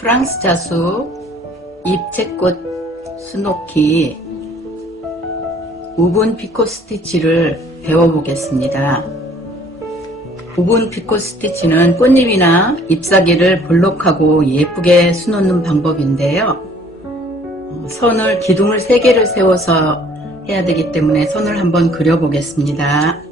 프랑스 자수, 잎채꽃 수놓기, 우분 피코 스티치를 배워보겠습니다. 우분 피코 스티치는 꽃잎이나 잎사귀를 볼록하고 예쁘게 수놓는 방법인데요. 선을 기둥을 3개를 세워서 해야 되기 때문에 선을 한번 그려보겠습니다.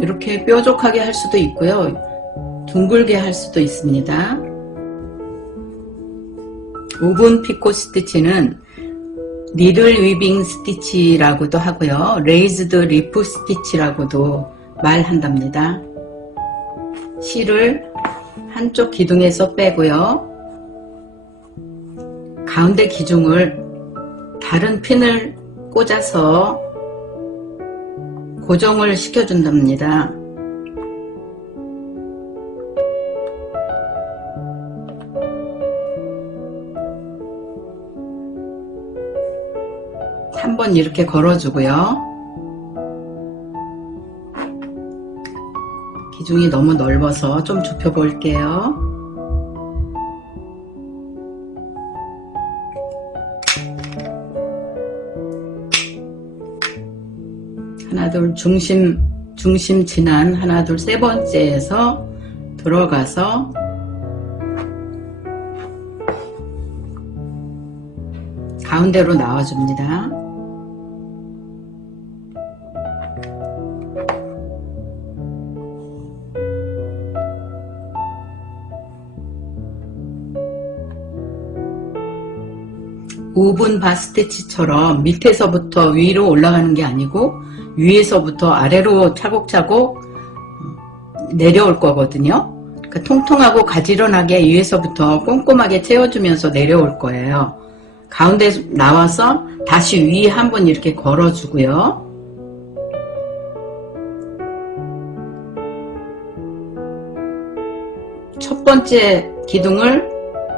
이렇게 뾰족하게 할 수도 있고요. 둥글게 할 수도 있습니다. 우분 피코 스티치는 니들 위빙 스티치라고도 하고요. 레이즈드 리프 스티치라고도 말한답니다. 실을 한쪽 기둥에서 빼고요. 가운데 기둥을 다른 핀을 꽂아서 고정을 시켜준답니다. 한번 이렇게 걸어주고요. 기둥이 너무 넓어서 좀 좁혀 볼게요. 하나 둘 중심 지난 하나 둘 세 번째에서 들어가서 가운데로 나와줍니다. 우분 바 스티치처럼 밑에서부터 위로 올라가는 게 아니고 위에서부터 아래로 차곡차곡 내려올 거거든요. 그러니까 통통하고 가지런하게 위에서부터 꼼꼼하게 채워주면서 내려올 거예요. 가운데 나와서 다시 위에 한번 이렇게 걸어주고요. 첫 번째 기둥을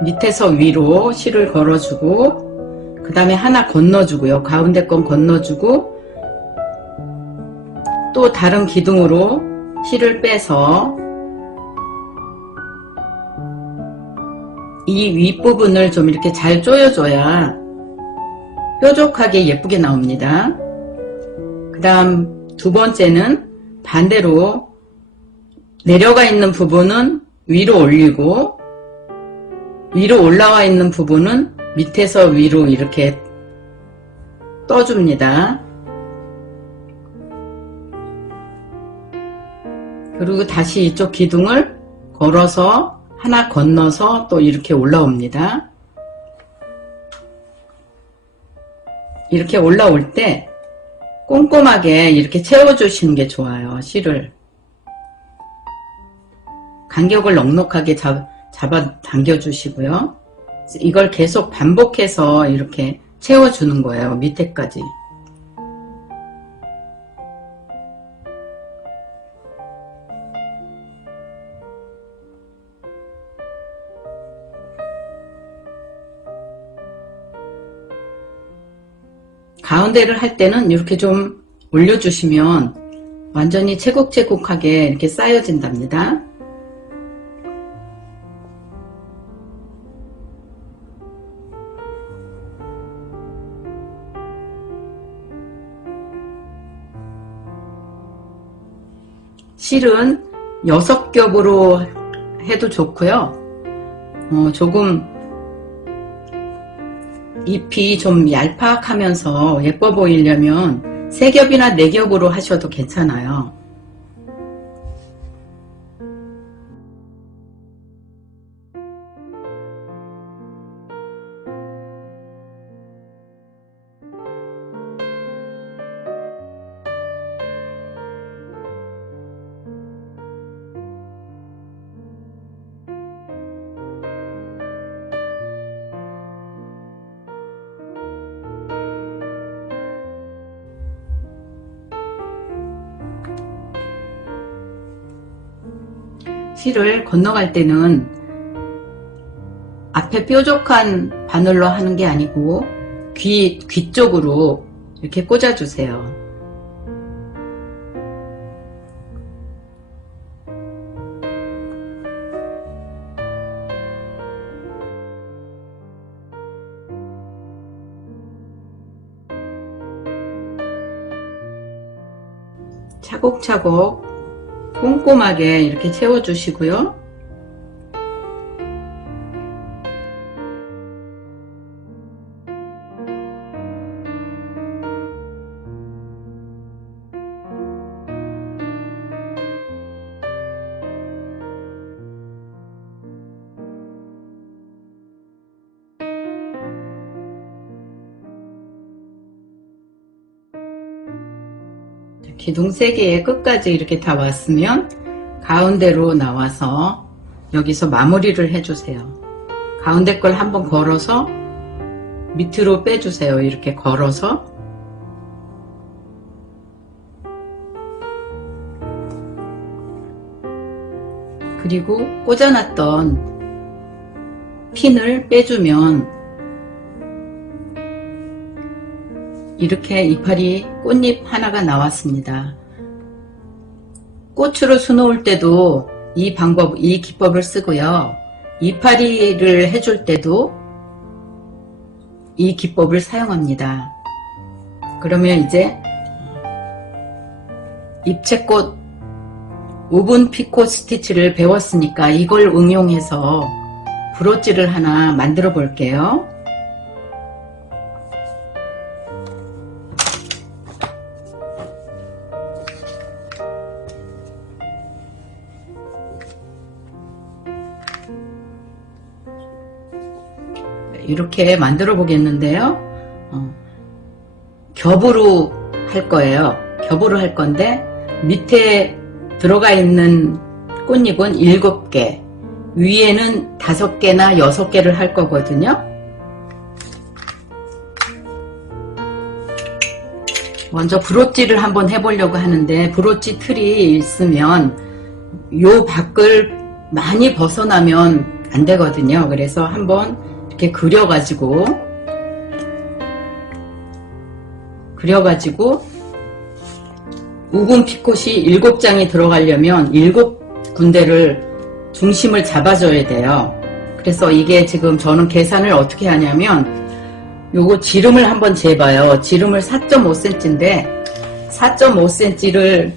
밑에서 위로 실을 걸어주고 그 다음에 하나 건너주고요. 가운데 건 건너주고 또 다른 기둥으로 실을 빼서 이 윗부분을 좀 이렇게 잘 조여줘야 뾰족하게 예쁘게 나옵니다. 그 다음 두 번째는 반대로 내려가 있는 부분은 위로 올리고 위로 올라와 있는 부분은 밑에서 위로 이렇게 떠줍니다. 그리고 다시 이쪽 기둥을 걸어서 하나 건너서 또 이렇게 올라옵니다. 이렇게 올라올 때 꼼꼼하게 이렇게 채워주시는 게 좋아요. 실을 간격을 넉넉하게 잡아 당겨 주시고요. 이걸 계속 반복해서 이렇게 채워주는 거예요. 밑에까지. 가운데를 할 때는 이렇게 좀 올려주시면 완전히 채곡채곡하게 이렇게 쌓여진답니다. 실은 6겹으로 해도 좋고요. 조금 잎이 좀 얄팍하면서 예뻐 보이려면 3겹이나 4겹으로 하셔도 괜찮아요. 실을 건너갈 때는 앞에 뾰족한 바늘로 하는 게 아니고 귀 쪽으로 이렇게 꽂아주세요. 차곡차곡 꼼꼼하게 이렇게 채워주시고요. 기둥 3개의 끝까지 이렇게 다 왔으면 가운데로 나와서 여기서 마무리를 해주세요. 가운데 걸 한번 걸어서 밑으로 빼주세요. 이렇게 걸어서. 그리고 꽂아놨던 핀을 빼주면 이렇게 이파리 꽃잎 하나가 나왔습니다. 꽃으로 수놓을 때도 이 기법을 쓰고요. 이파리를 해줄 때도 이 기법을 사용합니다. 그러면 이제 입체꽃 우분 피코 스티치를 배웠으니까 이걸 응용해서 브로치를 하나 만들어 볼게요. 이렇게 만들어 보겠는데요. 겹으로 할 거예요. 겹으로 할 건데 밑에 들어가 있는 꽃잎은 7개, 위에는 5개나 6개를 할 거거든요. 먼저 브로치를 한번 해보려고 하는데 브로치 틀이 있으면 요 밖을 많이 벗어나면 안 되거든요. 그래서 한번 이렇게 그려가지고 우분 피콧이 7장이 들어가려면 7군데를 중심을 잡아줘야 돼요. 그래서 이게 지금 저는 계산을 어떻게 하냐면 요거 지름을 한번 재봐요. 지름을 4.5cm인데 4.5cm를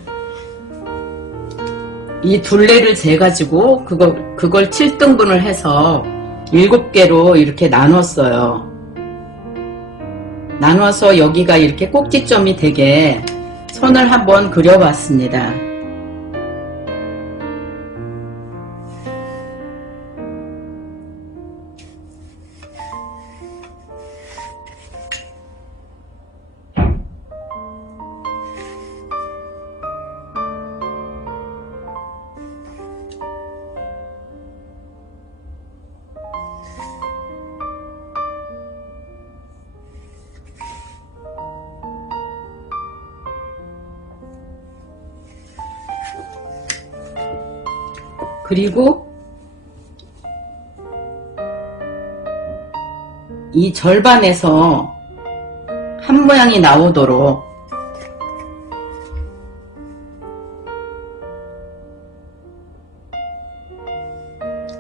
이 둘레를 재가지고 그걸 7등분을 해서 7개로 이렇게 나눴어요. 나눠서 여기가 이렇게 꼭지점이 되게 선을 한번 그려봤습니다. 그리고 이 절반에서 한 모양이 나오도록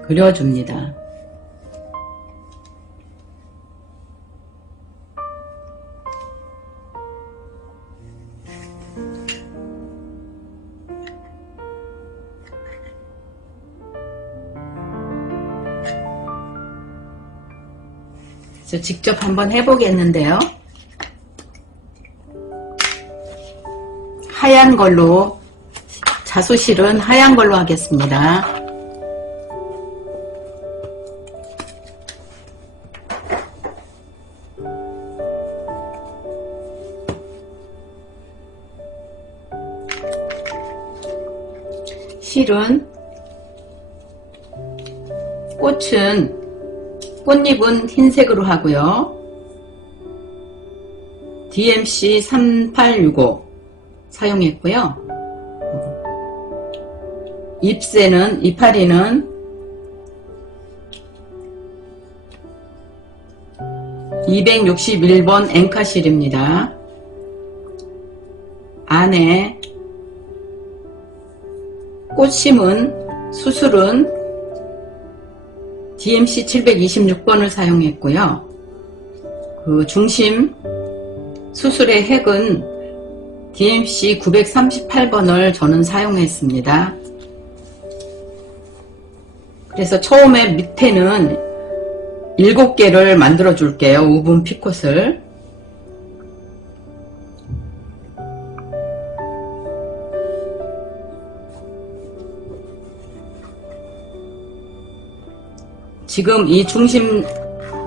그려줍니다. 그래서 직접 한번 해보겠는데요. 하얀 걸로, 자수실은 하얀 걸로 하겠습니다. 실은, 꽃잎은 흰색으로 하고요. DMC 3865 사용했고요. 이파리는 261번 엔카실입니다. 안에 꽃심은 수술은 DMC 726번을 사용했고요. 그 중심 수술의 핵은 DMC 938번을 저는 사용했습니다. 그래서 처음에 밑에는 7개를 만들어 줄게요. 우분 피콧을. 지금 이 중심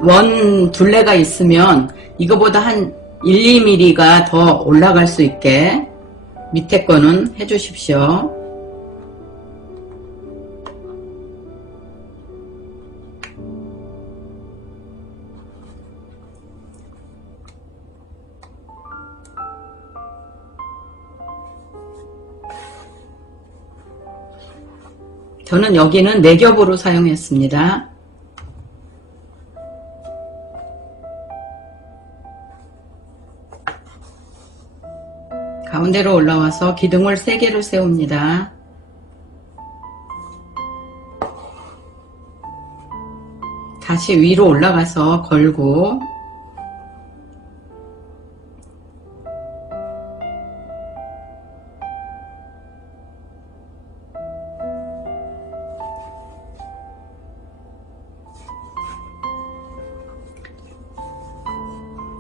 원 둘레가 있으면 이거보다 한 1, 2mm가 더 올라갈 수 있게 밑에 거는 해주십시오. 저는 여기는 4겹으로 사용했습니다. 가운데로 올라와서 기둥을 3개를 세웁니다. 다시 위로 올라가서 걸고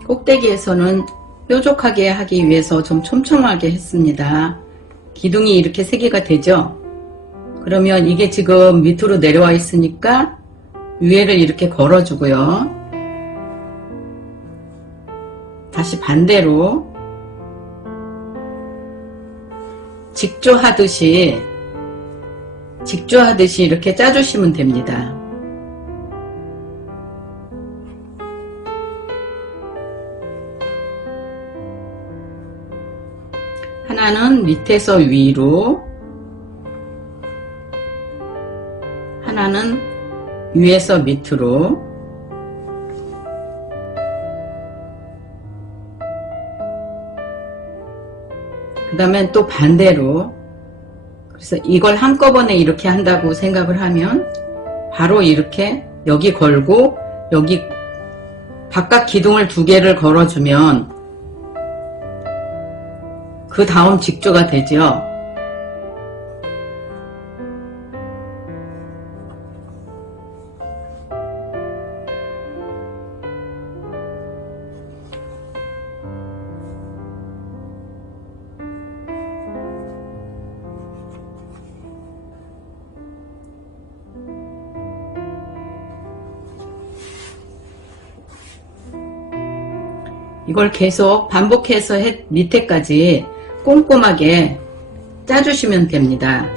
꼭대기에서는 뾰족하게 하기 위해서 좀 촘촘하게 했습니다. 기둥이 이렇게 3개가 되죠? 그러면 이게 지금 밑으로 내려와 있으니까 위에를 이렇게 걸어주고요. 다시 반대로 직조하듯이 이렇게 짜주시면 됩니다. 하나는 밑에서 위로, 하나는 위에서 밑으로, 그 다음에 또 반대로. 그래서 이걸 한꺼번에 이렇게 한다고 생각을 하면 바로 이렇게 여기 걸고 여기 바깥 기둥을 2개를 걸어주면 그 다음 직조가 되죠. 이걸 계속 반복해서 밑에까지 꼼꼼하게 짜주시면 됩니다.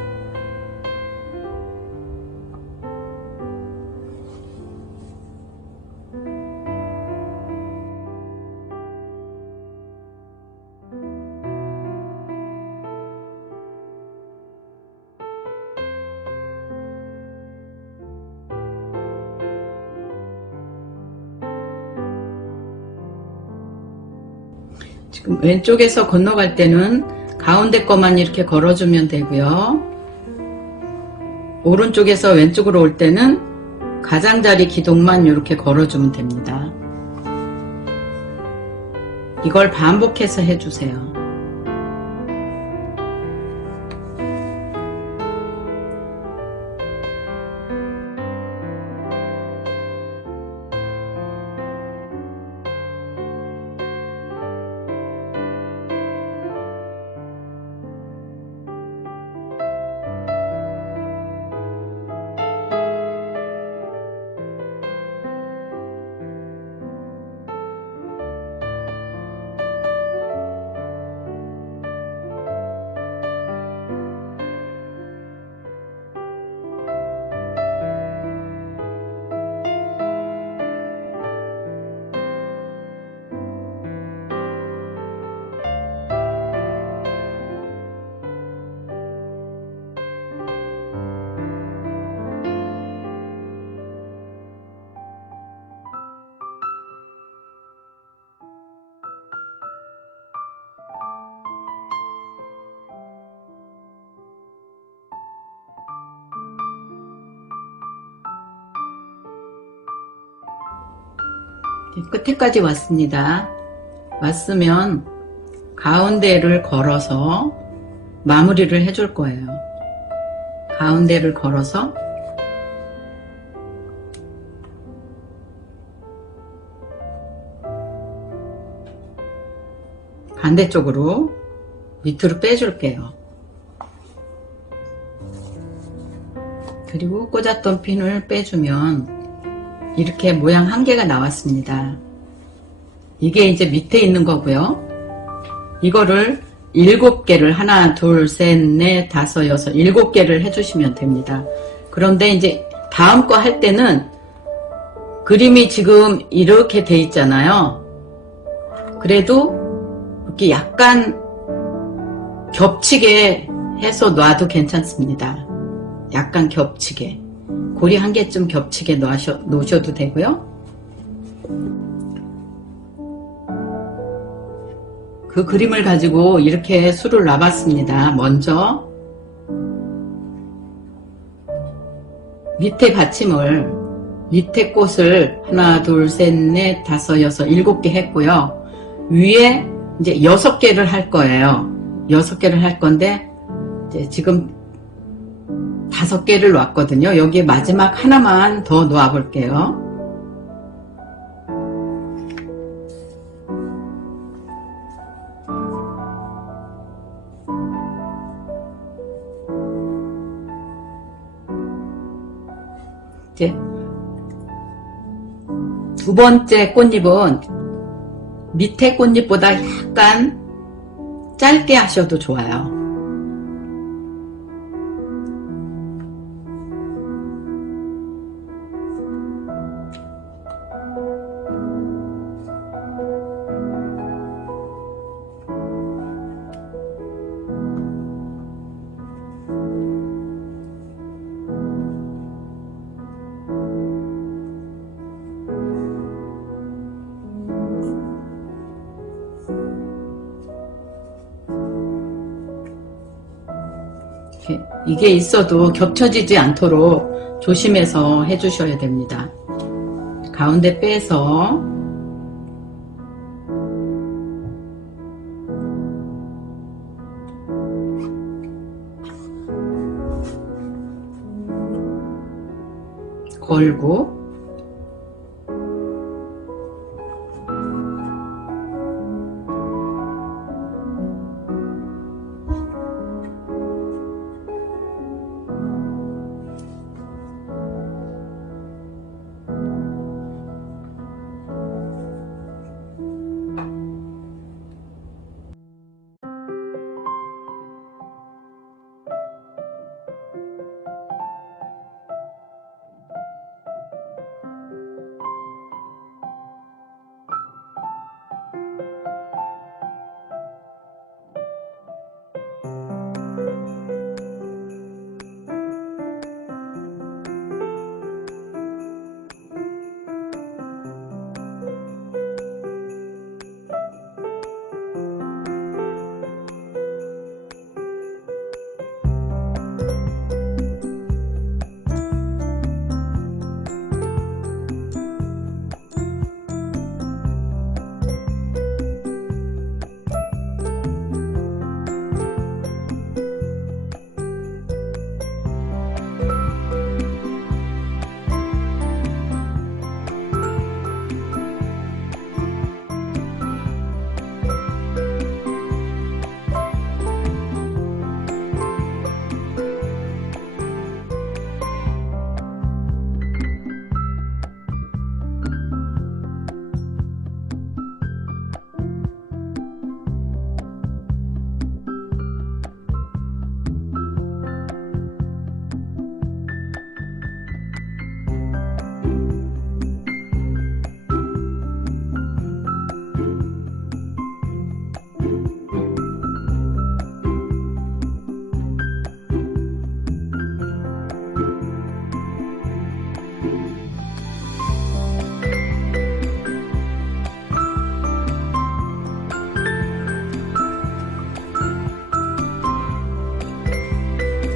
지금 왼쪽에서 건너갈 때는 가운데 거만 이렇게 걸어주면 되고요. 오른쪽에서 왼쪽으로 올 때는 가장자리 기둥만 이렇게 걸어주면 됩니다. 이걸 반복해서 해주세요. 끝에까지 왔습니다. 왔으면 가운데를 걸어서 마무리를 해줄 거예요. 가운데를 걸어서 반대쪽으로 밑으로 빼줄게요. 그리고 꽂았던 핀을 빼주면 이렇게 모양 한 개가 나왔습니다. 이게 이제 밑에 있는 거고요. 이거를 7개를 하나, 둘, 셋, 넷, 다섯, 여섯, 7개를 해주시면 됩니다. 그런데 이제 다음 거 할 때는 그림이 지금 이렇게 돼 있잖아요. 그래도 이렇게 약간 겹치게 해서 놔도 괜찮습니다. 약간 겹치게. 고리 한 개쯤 겹치게 놓으셔도 되고요. 그 그림을 가지고 이렇게 수를 놔봤습니다. 먼저 밑에 받침을, 밑에 꽃을 하나, 둘, 셋, 넷, 다섯, 여섯, 7개 했고요. 위에 이제 6개를 할 거예요. 6개를 할 건데 이제 지금 5개를 놨거든요. 여기에 마지막 하나만 더 놓아 볼게요. 이제 두 번째 꽃잎은 밑에 꽃잎보다 약간 짧게 하셔도 좋아요. 이게 있어도 겹쳐지지 않도록 조심해서 해주셔야 됩니다. 가운데 빼서 걸고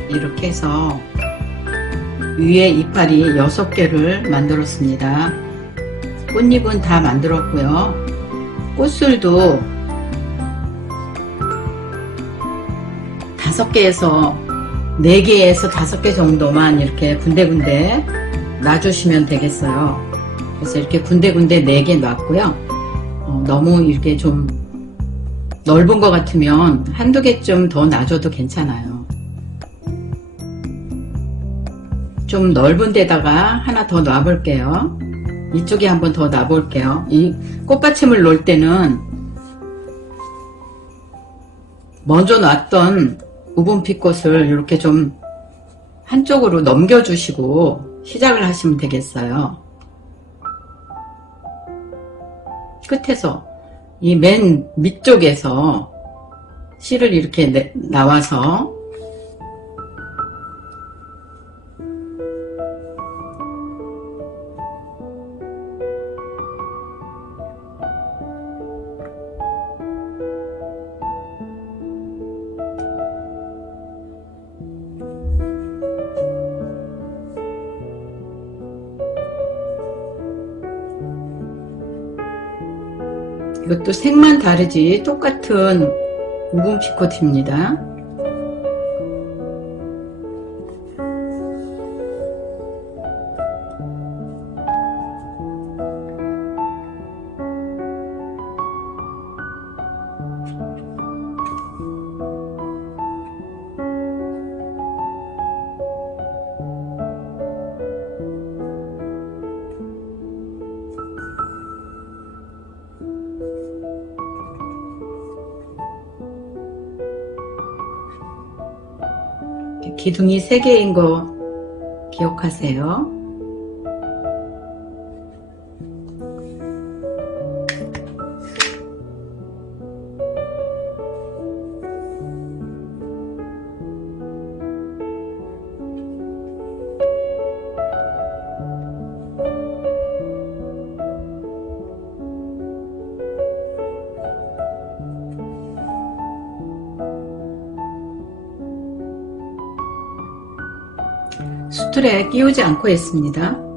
이렇게 해서 위에 이파리 6개를 만들었습니다. 꽃잎은 다 만들었고요. 꽃술도 5개에서 4개에서 5개 정도만 이렇게 군데군데 놔주시면 되겠어요. 그래서 이렇게 군데군데 4개 놨고요. 너무 이렇게 좀 넓은 것 같으면 한두 개쯤 더 놔줘도 괜찮아요. 좀 넓은 데다가 하나 더 놔볼게요. 이쪽에 한번 더 놔볼게요. 이 꽃받침을 놓을 때는 먼저 놨던 우분피꽃을 이렇게 좀 한쪽으로 넘겨주시고 시작을 하시면 되겠어요. 끝에서 이 맨 밑쪽에서 실을 이렇게 나와서 이것도 색만 다르지 똑같은 우분피꽃입니다. 기둥이 3개인 거 기억하세요. 수틀에 끼우지 않고 했습니다.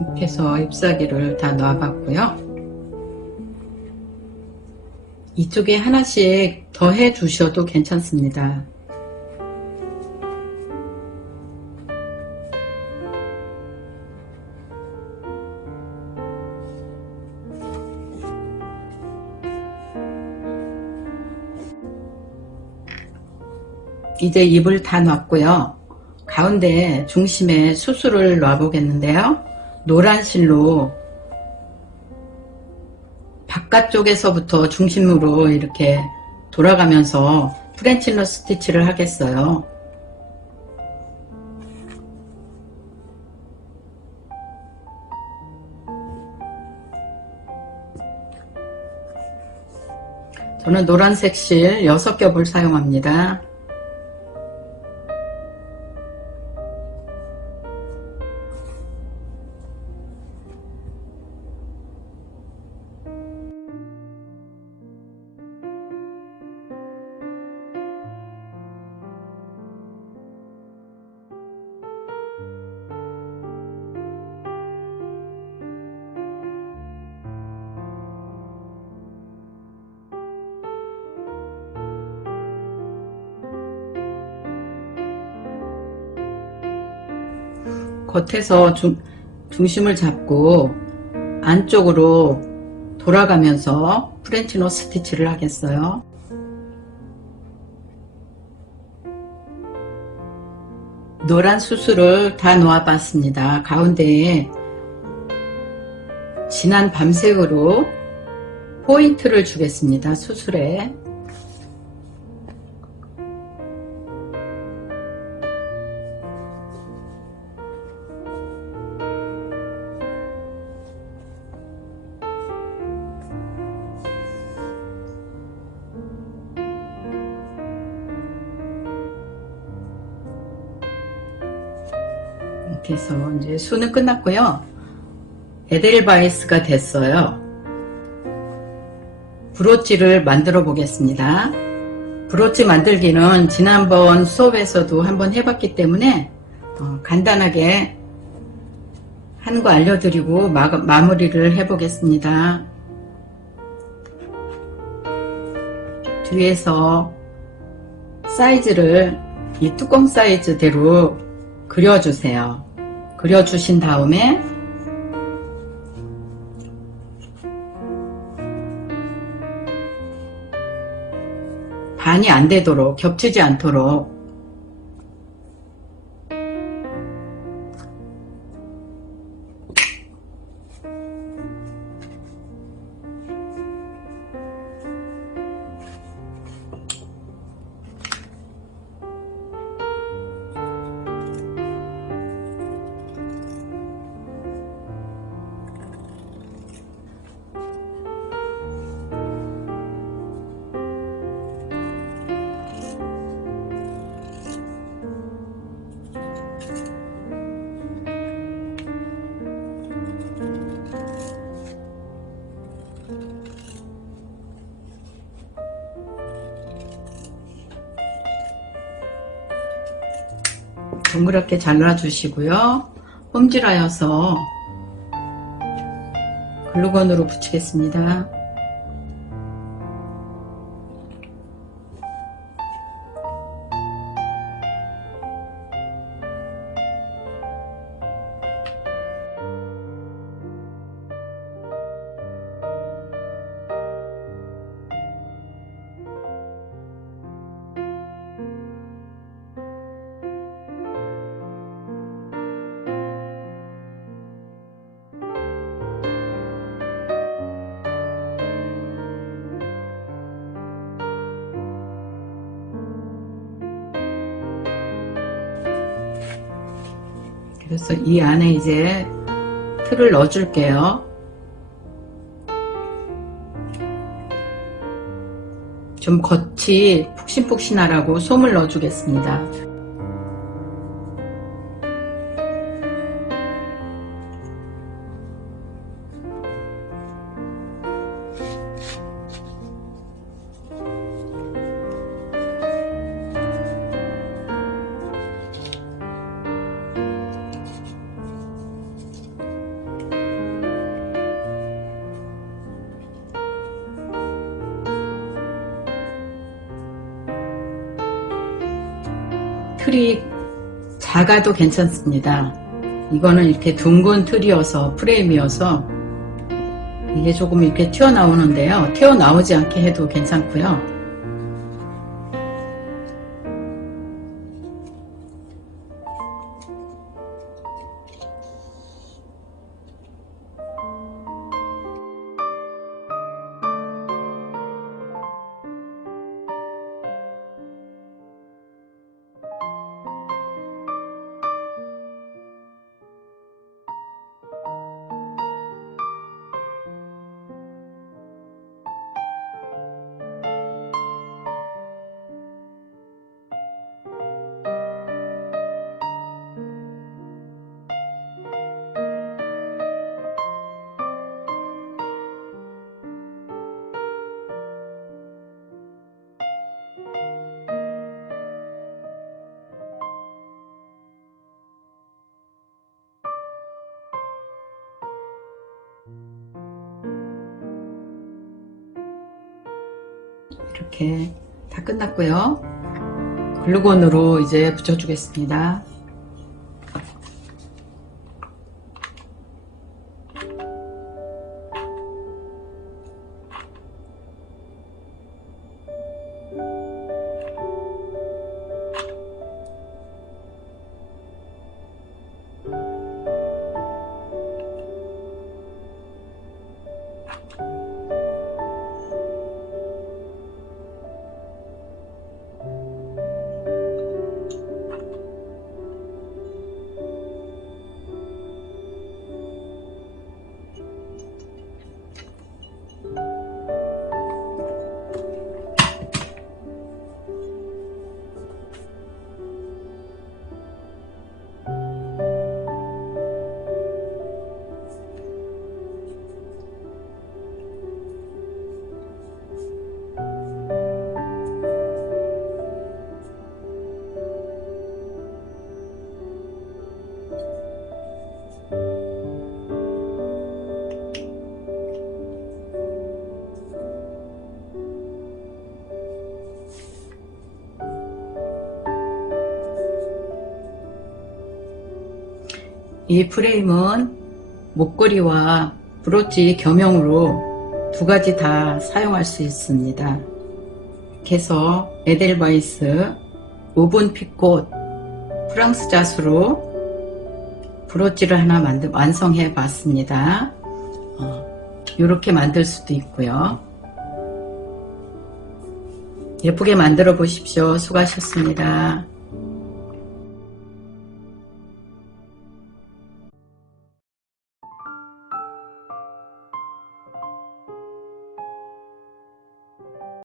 이렇게 해서 잎사귀를 다 놔봤고요. 이쪽에 하나씩 더 해 주셔도 괜찮습니다. 이제 잎을 다 놨고요. 가운데 중심에 수술을 놔 보겠는데요. 노란 실로 바깥쪽에서부터 중심으로 이렇게 돌아가면서 프렌치 너스 스티치를 하겠어요. 저는 노란색 실 6겹을 사용합니다. 겉에서 중심을 잡고 안쪽으로 돌아가면서 프렌치 노 스티치를 하겠어요. 노란 수술을 다 놓아 봤습니다. 가운데에 진한 밤색으로 포인트를 주겠습니다. 수술에. 이렇게 해서 이제 수는 끝났고요. 에델바이스가 됐어요. 브로치를 만들어 보겠습니다. 브로치 만들기는 지난번 수업에서도 한번 해봤기 때문에 간단하게 하는 거 알려드리고 마무리를 해보겠습니다. 뒤에서 사이즈를 이 뚜껑 사이즈대로 그려주세요. 그려주신 다음에 반이 안 되도록, 겹치지 않도록 동그랗게 잘라주시고요. 홈질하여서 글루건으로 붙이겠습니다. 그래서 이 안에 이제 틀을 넣어 줄게요. 좀 겉이 푹신푹신하라고 솜을 넣어 주겠습니다. 틀이 작아도 괜찮습니다. 이거는 이렇게 둥근 틀이어서 프레임이어서 이게 조금 이렇게 튀어나오는데요. 튀어나오지 않게 해도 괜찮고요. 이렇게 다 끝났고요. 글루건으로 이제 붙여주겠습니다. 이 프레임은 목걸이와 브로치 겸용으로 두 가지 다 사용할 수 있습니다. 이렇게 해서 에델바이스 오븐 피꽃 프랑스 자수로 브로치를 하나 완성해 봤습니다. 이렇게 만들 수도 있고요. 예쁘게 만들어 보십시오. 수고하셨습니다.